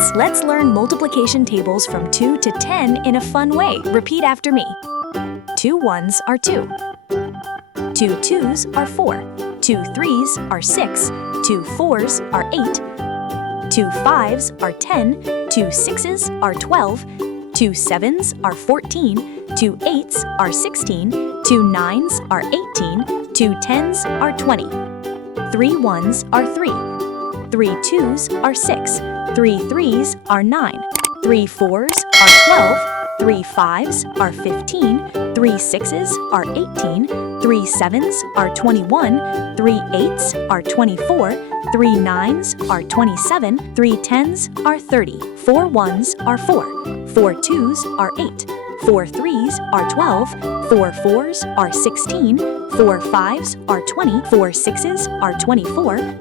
kids, let's learn multiplication tables from 2 to 10 in a fun way. Repeat after me. 2 ones are 2. 2 twos are 4. 2 threes are 6. 2 fours are 8. 2 fives are 10. 2 sixes are 12. 2 sevens are 14. 2 eights are 16. 2 nines are 18. 2 tens are 20. 3 ones are 3. 3 twos are 6. 3 threes are 9. 3 fours are 12. 3 fives are 15. 3 sixes are 18. 3 sevens are 21. 3 eights are 24. 3 nines are 27. 3 tens are 30. 4 ones are 4. 4 twos are 8. 4 threes are 12. 4 fours are 16. 4 fives are 20. 4 sixes are 24.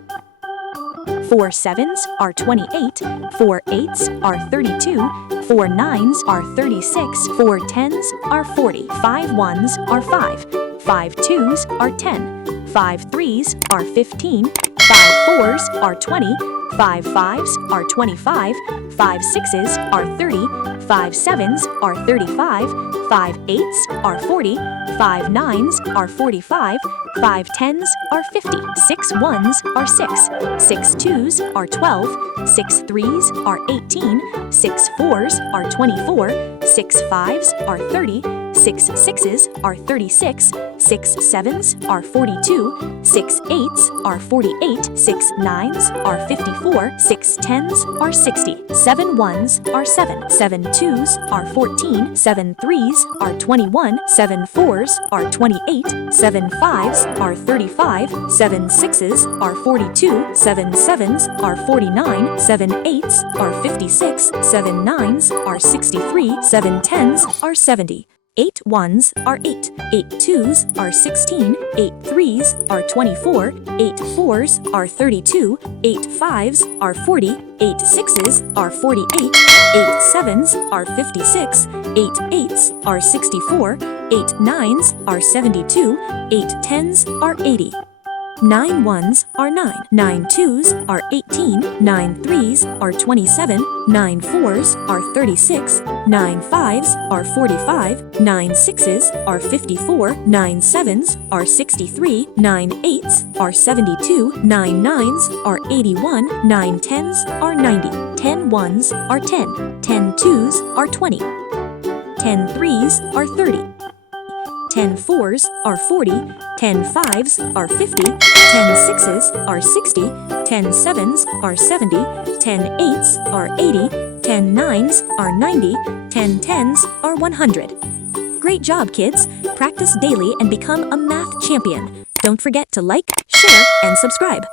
4 sevens are 28. 4 eights are 32. 4 nines are 36. 4 tens are 40. 5 ones are 5. 5 twos are 10. 5 threes are 15. 5 fours are 20. 5 fives are 25. 5 sixes are 30. 5 sevens are 35. 5 eights are 40. 5 nines are 45. 5 tens are 50. 6 ones are 6. 6 twos are 12. 6 threes are 18. 6 fours are 24. 6 fives are 30. 6 sixes are 36. 6 sevens are 42. 6 eights are 48. 6 nines are 54. 6 tens are 60. 7 ones are 7. 7 twos are 14. 7 threes are 21. 7 fours are 28. 7 fives are 35. 7 sixes are 42. 7 sevens are 49. 7 eights are 56. 7 nines are 63. 7 tens are 70. 8 ones are 8. 8 twos are 16. 8 threes are 24. 8 fours are 32. 8 fives are 40. 8 sixes are 48. 8 sevens are 56. 8 eights are 64. 8 nines are 72. 8 tens are 80. 9 ones are 9. 9 twos are 18. 9 threes are 27. 9 fours are 36. 9 fives are 45. 9 sixes are 54. 9 sevens are 63. 9 eights are 72. 9 nines are 81. 9 tens are 90. 10 ones are 10. 10 twos are 20. 10 threes are 30. 10 fours are 40. 10 fives are 50. 10 sixes are 60. 10 sevens are 70. 10 eights are 80. 10 nines are 90. 10 tens are 100. Great job, kids! Practice daily and become a math champion. Don't forget to like, share, and subscribe.